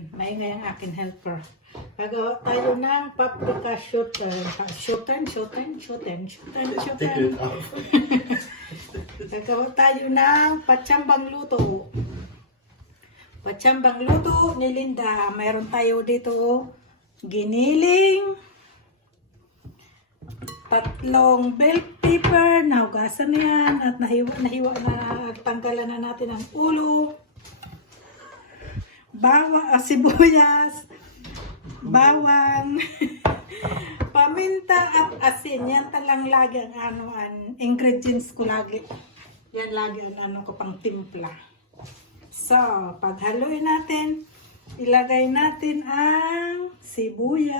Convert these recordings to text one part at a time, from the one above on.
Yan, maingay ang aking helper. Gagawa tayo ng paprika shooter. Shooter. Take it off. Gagawa tayo ng patsambang luto. Patsambang luto ni Linda. Mayroon tayo dito giniling, 3 bell pepper, nahugasan na yan at nahiwa na, tanggalan na natin ang ulo, sibuyas, bawang, paminta at asin. Yan talang lagi ang ingredients ko lagi. Yan lagi ang ko pang timpla. So, paghaluin natin, ilagay natin ang sibuyas,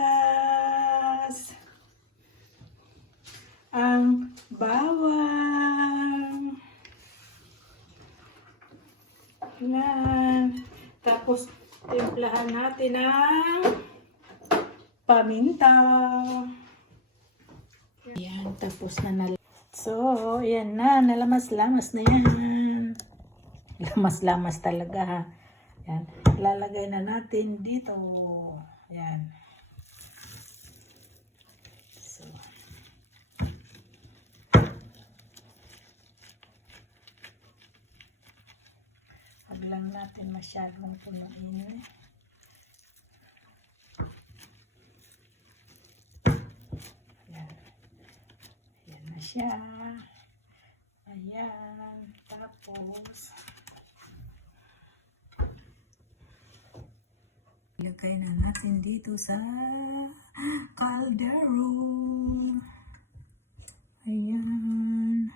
ang bawang, yan. Tapos, timplahan natin ang paminta. Yan, tapos na So, yan na, nalamas-lamas na yan. Lamas-lamas talaga ha. Yan, ilalagay na natin dito. Yan. So, huwag lang natin masyadong punuin. Yan. Yan na siya. Ayan. Tapos, ilagay na natin dito sa kaldero. Ayan.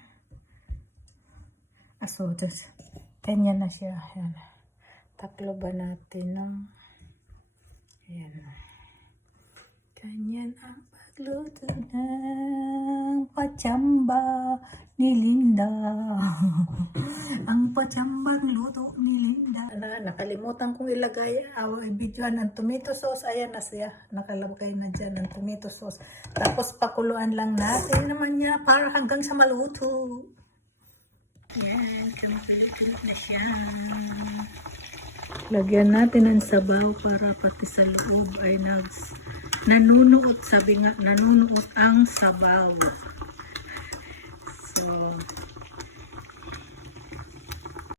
So, ganyan na siya. Ayan. Taklo ba natin, no? Ayan. Ganyan ang pagluto ng patsamba ni Linda. Ang patsambang luto ni Linda. Nakalimutan kong ilagay videoan ng tomato sauce. Ayan na siya. Nakalagay na dyan ng tomato sauce. Tapos pakuluan lang natin naman niya para hanggang sa maluto. Yan. Kamukulit na siya. Lagyan natin ang sabaw para pati sa loob ay nanunuot. Sabi nga, nanunuot ang sabaw. So,